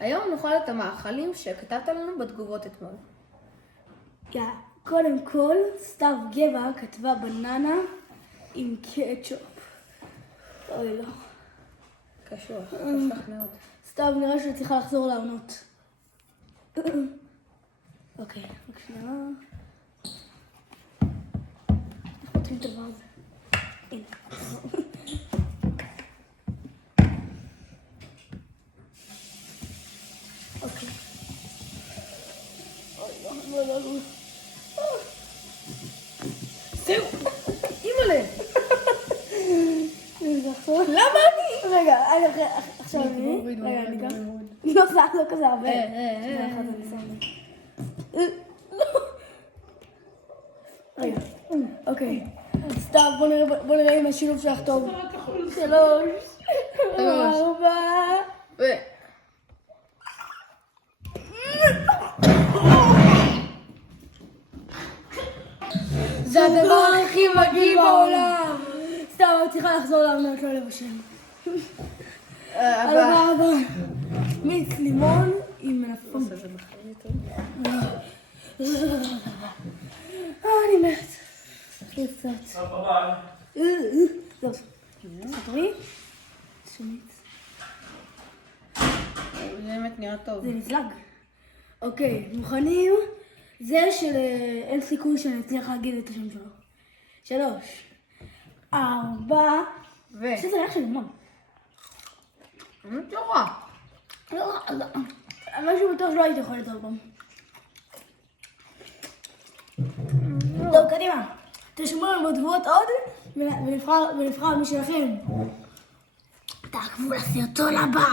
היום נאכל את המאכלים שכתבת לנו בתגובות אתמול. קודם כל, סתיו גבע כתבה בננה עם קטשופ. אוי לא. קשוח מאוד. סתיו נראה שהיא צריכה לחזור לעונות. אוקיי, רק שנייה. אנחנו פותחים את הדבר הזה. הנה. אוקיי. אוי לא. זהו! אימא'לה! למה אני? רגע, עכשיו אני. רגע, אני גם. לא, זה לא כזה הרבה. רגע, אוקיי. סתיו, בוא נראה אם השילוב שלך טוב. 3, 4. זה הדבר הכי מגעיל בעולם. סתיו, את צריכה לחזור לעונות, לא לבשל. הדבר הבא. מיץ לימון עם מלפפון. אני מת. הכי קצת. זהו. סתרי? שמיץ. זה באמת נראה טוב. זה נזלג. אוקיי, מוכנים? זה של אין סיכוי שאני אצליח להגיד את השם שלו. 3, 4. שזה ריח של לימון. לא רע. משהו בטוח שלא הייתי יכול יותר פעם. טוב, קדימה. תשמעו לנו בתגובות עוד ונבחר מי שלכם. תעקבו לסרטון הבא.